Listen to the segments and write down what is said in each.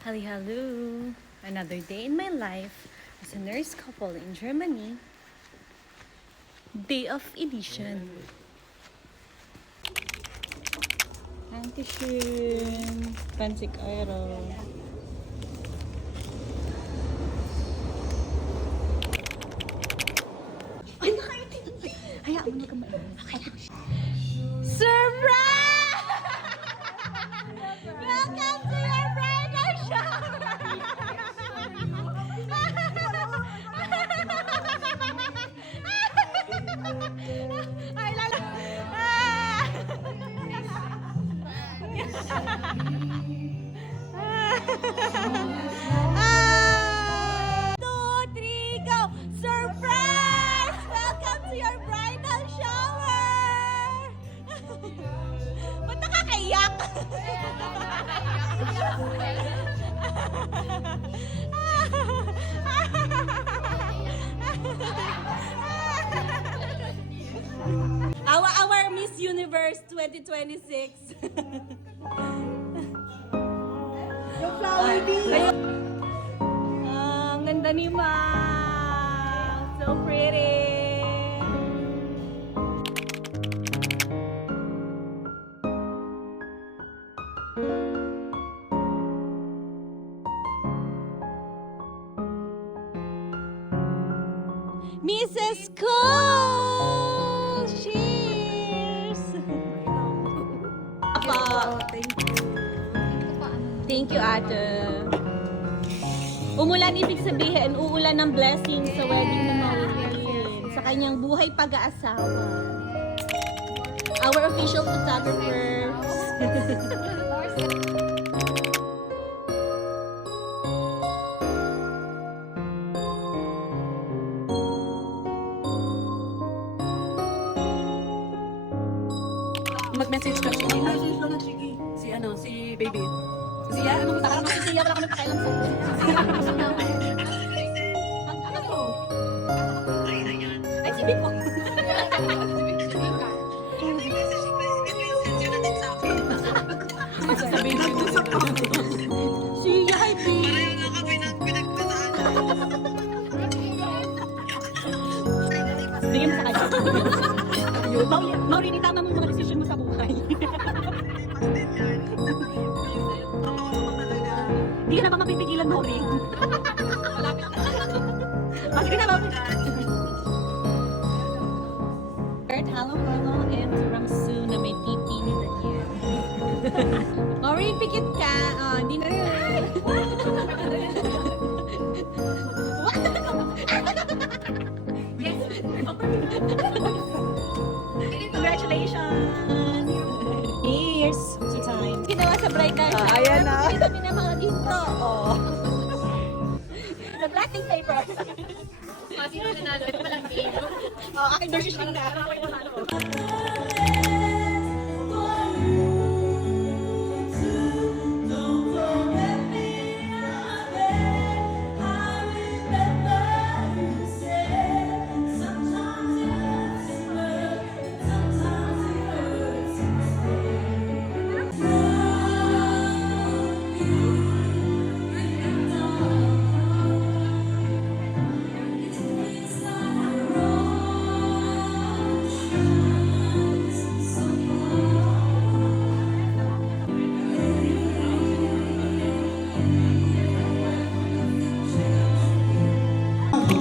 Hello, another day in my life as a nurse couple in Germany. Day of edition. Dankeschön. 20 Euro. Ay, nakaitin. Hayaan mo na kumain. Surprise! Welcome to your bridal shower! Ay, lala! Two, three, go! Surprise! Welcome to your bridal shower! Ba't nakakaiyak? Our Miss Universe 2026. Yung flower bee. Ang ganda ni Ma'am. So pretty. Mrs. Cool! Cheers! Thank you, ate. Umulan ibig sabihin, uulan ng blessing sa wedding ni Maureen. Sa kanyang buhay pag-aasawa. Our official photographer. Mag-message ka siya. Message lang ng Chiki. Si baby. Si Sia, ano mo takang si Sia, wala ko nagpakailam sa ano to? Ay, si Big Boy. Sasabihin ko sa Sia, hi, babe. Bigyan mo sa kanya. Maureen, tama mo yung mga decision mo sa buhay. Hindi ka na ba mapipigilan, Maureen? Malapit na. Sige na, Maureen. Halo, and tiramisu na may titi nila niya. Maureen, pikit ka. Hindi na rin. Congratulations! Cheers! To time. Ginawa sa bridal. Ayan na. Ito na mga dito. Oh. The blessing paper. Sino nanalo? Ito palang game. Aking version na.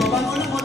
Bangun mo,